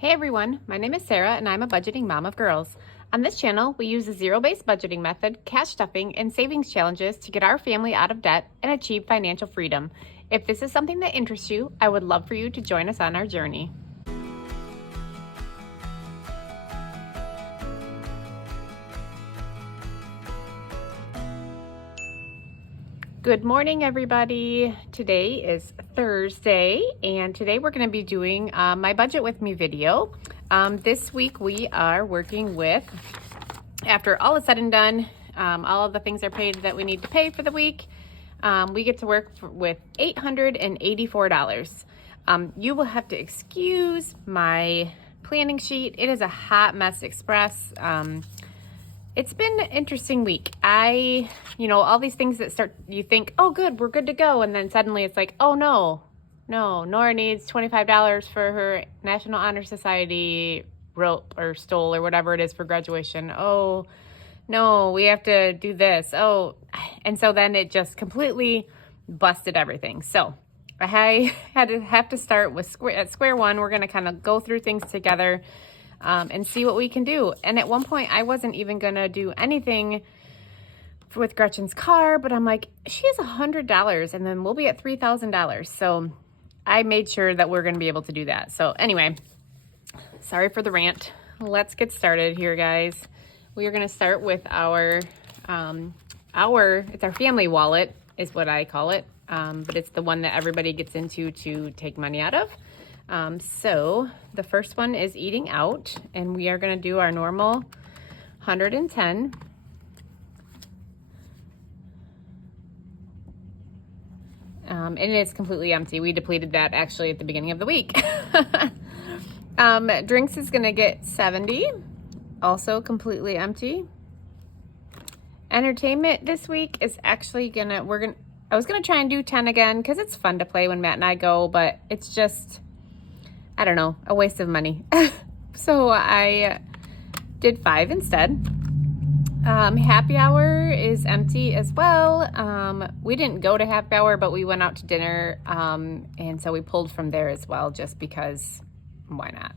Hey everyone, my name is Sara and I'm a budgeting mom of girls. On this channel, we use a zero-based budgeting method, cash stuffing, and savings challenges to get our family out of debt and achieve financial freedom. If this is something that interests you, I would love for you to join us on our journey. Good morning, everybody. Today is Thursday, and today we're going to be doing my Budget With Me video. This week we are working with, after all is said and done, all of the things are paid that we need to pay for the week, we get to work with $884. You will have to excuse my planning sheet. It is a hot mess express. It's been an interesting week. All these things that you think, oh good, we're good to go. And then suddenly it's like, oh no, Nora needs $25 for her National Honor Society rope or stole or whatever it is for graduation. Oh no, we have to do this. Oh, and so then it just completely busted everything. So I have to start with square one. We're going to kind of go through things together. And see what we can do. And at one point, I wasn't even going to do anything with Gretchen's car, but I'm like, she has $100 and then we'll be at $3,000. So I made sure that we're going to be able to do that. So anyway, sorry for the rant. Let's get started here, guys. We are going to start with it's our family wallet is what I call it. But it's the one that everybody gets into to take money out of. So the first one is eating out, and we are going to do our normal 110. And it's completely empty. We depleted that actually at the beginning of the week. Drinks is going to get 70, also completely empty. Entertainment this week is actually I was going to try and do 10 again because it's fun to play when Matt and I go, but it's just, I don't know, a waste of money. So I did 5 instead. Happy hour is empty as well. We didn't go to happy hour, but we went out to dinner. And so we pulled from there as well, just because why not?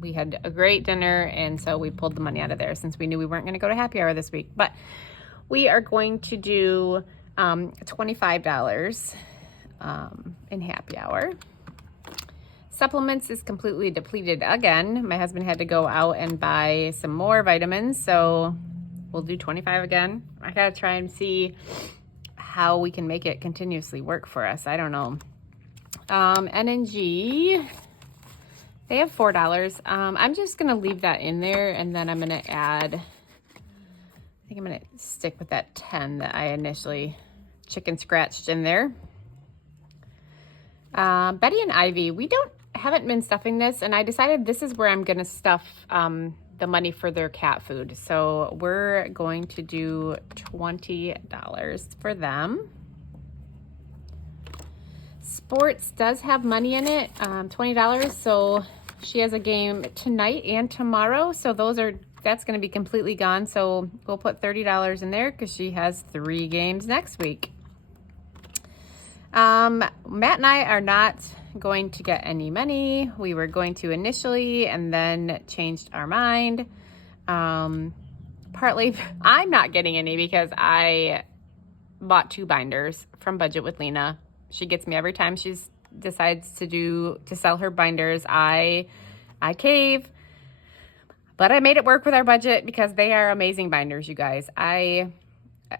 We had a great dinner. And so we pulled the money out of there since we knew we weren't going to go to happy hour this week. But we are going to do $25 in happy hour. Supplements is completely depleted again. My husband had to go out and buy some more vitamins, so we'll do 25 again. I gotta try and see how we can make it continuously work for us. I don't know. N&G, they have $4. I'm just gonna leave that in there, and then I'm gonna add, I think I'm gonna stick with that 10 that I initially chicken scratched in there. Betty and Ivy, haven't been stuffing this, and I decided this is where I'm gonna stuff the money for their cat food. So we're going to do $20 for them. Sports does have money in it, $20. So she has a game tonight and tomorrow. So that's gonna be completely gone. So we'll put $30 in there because she has 3 games next week. Matt and I are not going to get any money. We were going to initially and then changed our mind. Partly I'm not getting any because I bought 2 binders from Budget with Lena. She gets me every time she decides to sell her binders. I cave, but I made it work with our budget because they are amazing binders, you guys. I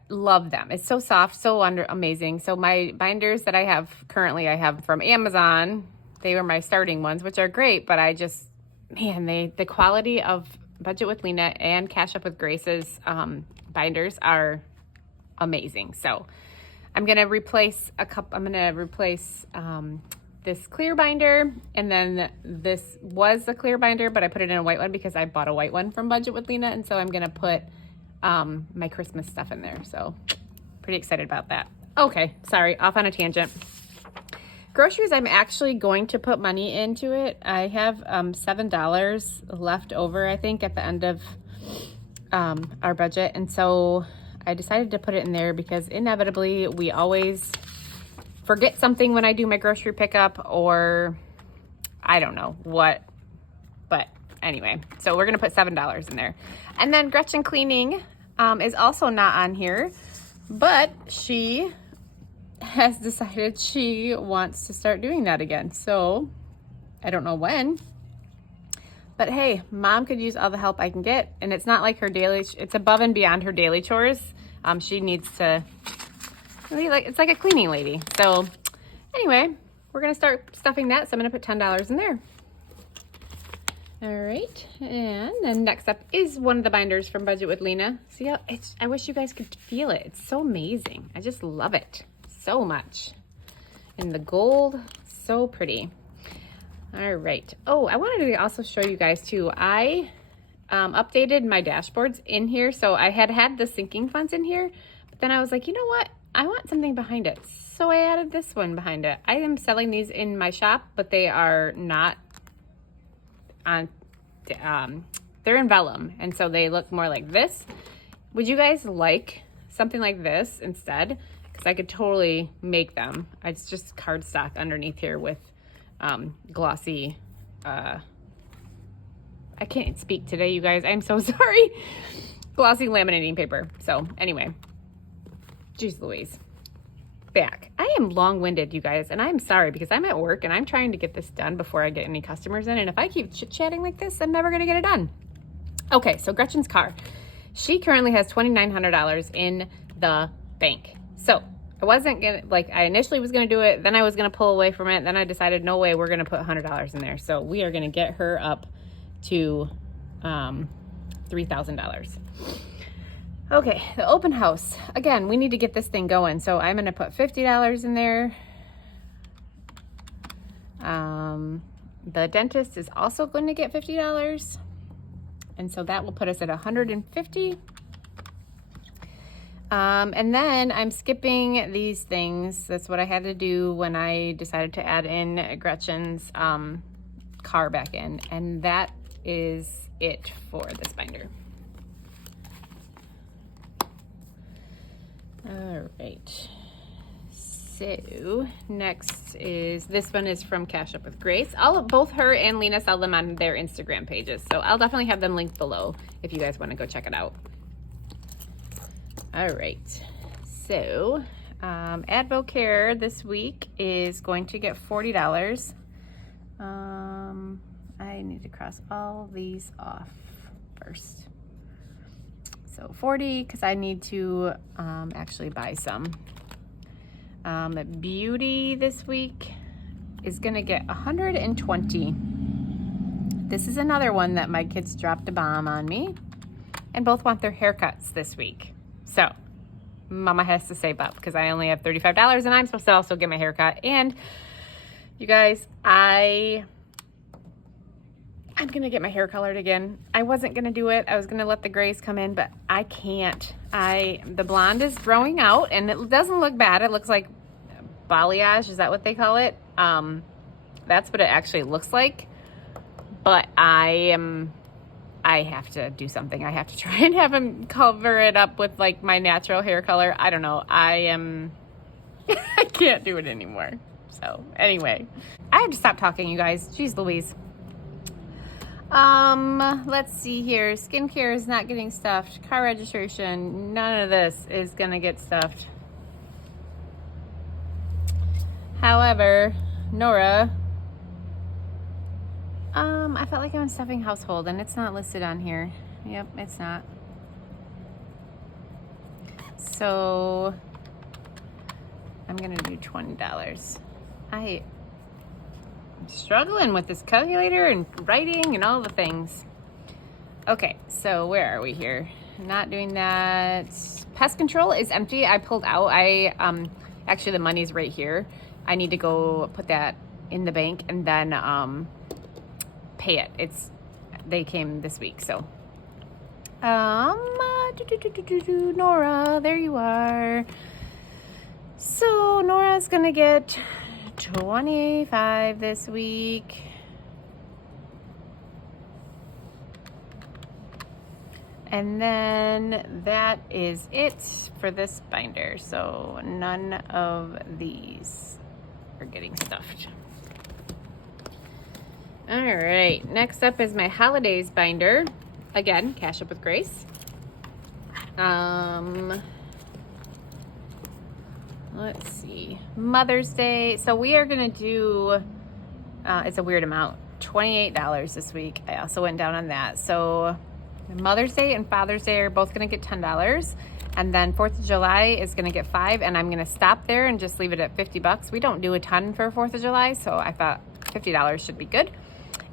love them. It's so soft, so amazing. So my binders that I have currently, I have from Amazon. They were my starting ones, which are great, but the quality of Budget with Lena and Cash Up with Grace's binders are amazing. So I'm going to replace this clear binder, and then this was a clear binder, but I put it in a white one because I bought a white one from Budget with Lena, and so I'm going to put my Christmas stuff in there. So pretty excited about that. Okay, sorry, off on a tangent. Groceries, I'm actually going to put money into it. I have $7 left over, I think, at the end of our budget. And so I decided to put it in there because inevitably we always forget something when I do my grocery pickup, or I don't know what But anyway, so we're gonna put $7 in there. And then Gretchen Cleaning is also not on here, but she has decided she wants to start doing that again. So I don't know when, but hey, mom could use all the help I can get. And it's not like her daily, it's above and beyond her daily chores. She needs to, it's like a cleaning lady. So anyway, we're gonna start stuffing that. So I'm gonna put $10 in there. All right, and then next up is one of the binders from Budget with Lena. See how I wish you guys could feel it. It's so amazing. I just love it so much. And the gold, so pretty. All right. Oh, I wanted to also show you guys too. I updated my dashboards in here. So I had the sinking funds in here, but then I was like, you know what? I want something behind it. So I added this one behind it. I am selling these in my shop, but they are not on, they're in vellum. And so they look more like this. Would you guys like something like this instead? Because I could totally make them. It's just cardstock underneath here with glossy, I can't speak today, you guys. I'm so sorry. Glossy laminating paper. So anyway, geez Louise. Back. I am long-winded, you guys, and I'm sorry because I'm at work and I'm trying to get this done before I get any customers in. And if I keep chit-chatting like this, I'm never going to get it done. Okay, so Gretchen's car. She currently has $2,900 in the bank. So I wasn't going to, I initially was going to do it, then I was going to pull away from it. Then I decided, no way, we're going to put $100 in there. So we are going to get her up to $3,000. Okay, the open house. Again, we need to get this thing going. So I'm going to put $50 in there. The dentist is also going to get $50. And so that will put us at $150. And then I'm skipping these things. That's what I had to do when I decided to add in Gretchen's car back in. And that is it for this binder. All right, so next is, this one is from Cash Up with Grace. Both her and Lena sell them on their Instagram pages, so I'll definitely have them linked below if you guys want to go check it out. All right, so Advocare this week is going to get $40. I need to cross all these off first. So 40, because I need to actually buy some. Beauty this week is gonna get 120. This is another one that my kids dropped a bomb on me, and both want their haircuts this week. So mama has to save up because I only have $35 and I'm supposed to also get my haircut. And you guys, I'm gonna get my hair colored again. I wasn't gonna do it. I was gonna let the grays come in, but I can't. The blonde is growing out and it doesn't look bad. It looks like balayage, is that what they call it? That's what it actually looks like. But I have to do something. I have to try and have him cover it up with like my natural hair color. I don't know. I can't do it anymore. So anyway, I have to stop talking, you guys. Jeez Louise. Let's see here. Skincare is not getting stuffed. Car registration, none of this is gonna get stuffed. However, Nora, I felt like I was stuffing household and it's not listed on here. Yep, it's not. So I'm gonna do $20. I'm struggling with this calculator and writing and all the things. Okay, so where are we here? Not doing that. Pest control is empty. I pulled out. Actually the money's right here. I need to go put that in the bank and then pay it. They came this week, so Nora, there you are. So Nora's gonna get 25 this week. And then that is it for this binder. So none of these are getting stuffed. All right, next up is my holidays binder. Again, Cash Up with Grace. Let's see, Mother's Day. So we are gonna do, it's a weird amount, $28 this week. I also went down on that. So Mother's Day and Father's Day are both gonna get $10. And then 4th of July is gonna get $5, and I'm gonna stop there and just leave it at $50. We don't do a ton for 4th of July, so I thought $50 should be good.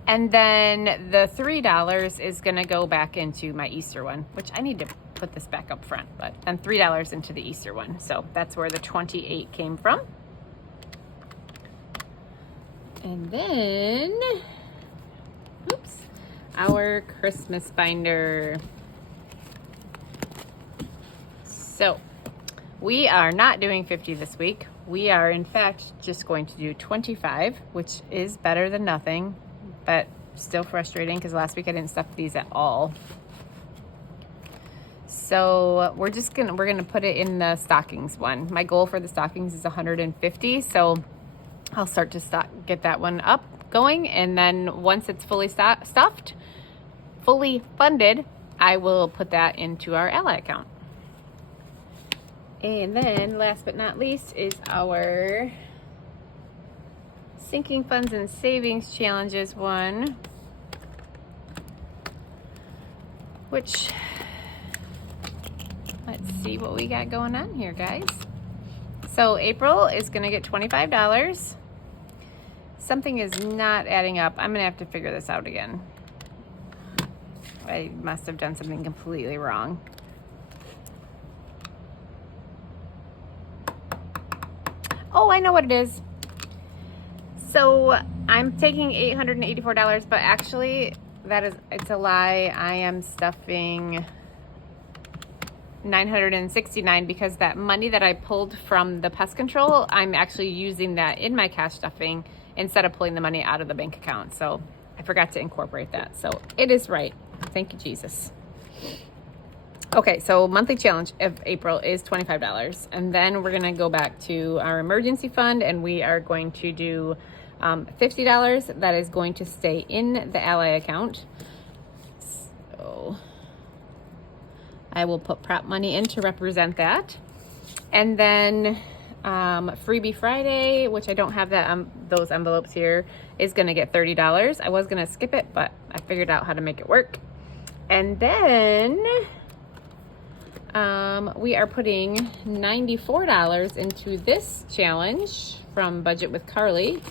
And then the $3 is gonna go back into my Easter one, which I need to put this back up front, but then $3 into the Easter one. So that's where the 28 came from. And then, oops, our Christmas binder. So we are not doing 50 this week. We are in fact just going to do 25, which is better than nothing, but still frustrating because last week I didn't stuff these at all. So we're gonna put it in the stockings one. My goal for the stockings is 150, so I'll start to get that one up going, and then once it's fully stuffed, fully funded, I will put that into our Ally account. And then last but not least is our Sinking Funds and Savings Challenges one, which, let's see what we got going on here, guys. So April is gonna get $25. Something is not adding up. I'm gonna have to figure this out again. I must have done something completely wrong. Oh, I know what it is. So I'm taking $884, but actually it's a lie. I am stuffing $969 because that money that I pulled from the pest control, I'm actually using that in my cash stuffing instead of pulling the money out of the bank account. So I forgot to incorporate that. So it is right. Thank you, Jesus. Okay, so monthly challenge of April is $25. And then we're gonna go back to our emergency fund and we are going to do $50. That is going to stay in the Ally account. So I will put prop money in to represent that. And then Freebie Friday, which I don't have those envelopes here, is gonna get $30. I was gonna skip it, but I figured out how to make it work. And then we are putting $94 into this challenge from Budget with Carly,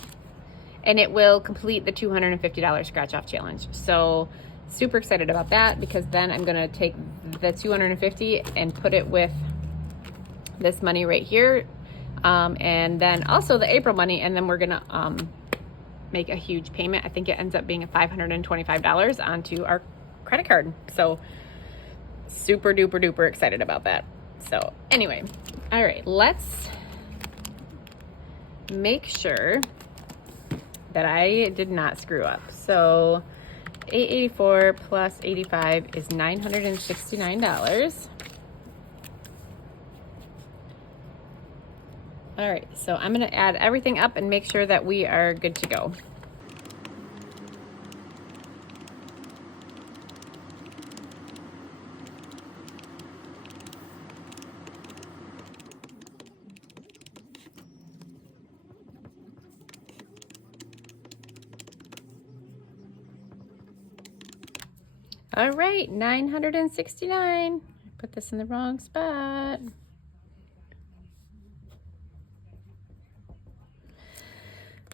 and it will complete the $250 scratch off challenge. So super excited about that because then I'm gonna take the $250 and put it with this money right here, and then also the April money, and then we're gonna make a huge payment. I think it ends up being $525 onto our credit card. So super duper duper excited about that. So anyway, all right, let's make sure that I did not screw up. So 884 plus 85 is $969. All right, so I'm gonna add everything up and make sure that we are good to go. All right, 969. Put this in the wrong spot.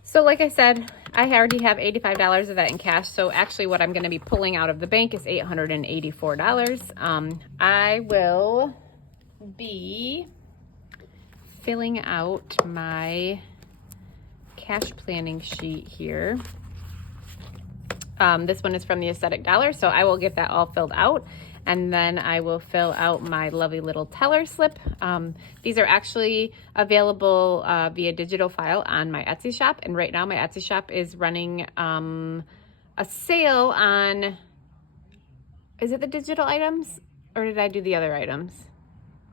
So like I said, I already have $85 of that in cash. So actually what I'm gonna be pulling out of the bank is $884. I will be filling out my cash planning sheet here. This one is from the Aesthetic Dollar, so I will get that all filled out, and then I will fill out my lovely little teller slip. These are actually available via digital file on my Etsy shop, and right now my Etsy shop is running a sale on, is it the digital items, or did I do the other items?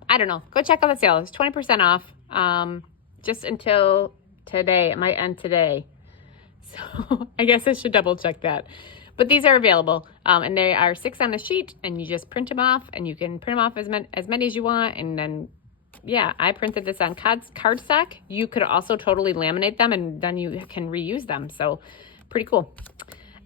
I don't know. Go check out the sale. It's 20% off just until today. It might end today. So I guess I should double check that. But these are available, and they are 6 on a sheet, and you just print them off, and you can print them off as many as you want. And then, yeah, I printed this on cardstock. You could also totally laminate them, and then you can reuse them. So pretty cool.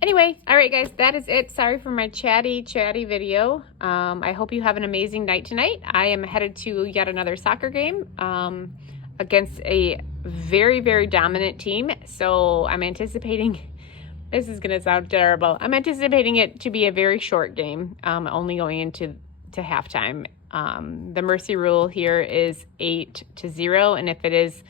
Anyway, all right, guys, that is it. Sorry for my chatty video. I hope you have an amazing night tonight. I am headed to yet another soccer game against a very, very dominant team. So I'm anticipating, this is going to sound terrible. I'm anticipating it to be a very short game, only going into halftime. The mercy rule here is 8-0. And if it is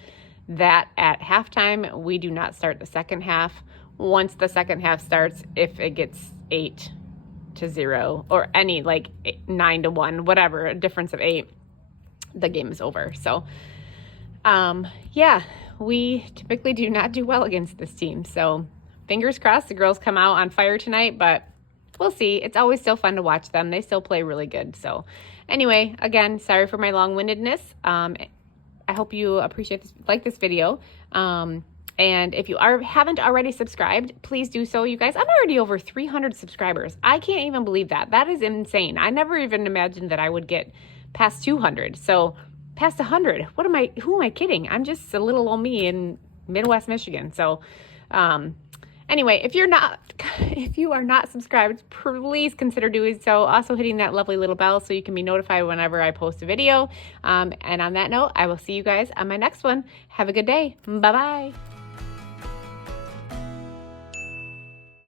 that at halftime, we do not start the second half. Once the second half starts, if it gets 8-0 or any like 9-1, whatever, a difference of 8, the game is over. So, yeah, we typically do not do well against this team. So fingers crossed the girls come out on fire tonight, but we'll see. It's always still fun to watch them. They still play really good. So anyway, again, sorry for my long-windedness. I hope you appreciate this, like this video. And if you haven't already subscribed, please do so. You guys, I'm already over 300 subscribers. I can't even believe that. That is insane. I never even imagined that I would get past 200. So past 100. Who am I kidding? I'm just a little old me in Midwest Michigan. So anyway, if you are not subscribed, please consider doing so. Also hitting that lovely little bell so you can be notified whenever I post a video. And on that note, I will see you guys on my next one. Have a good day. Bye-bye.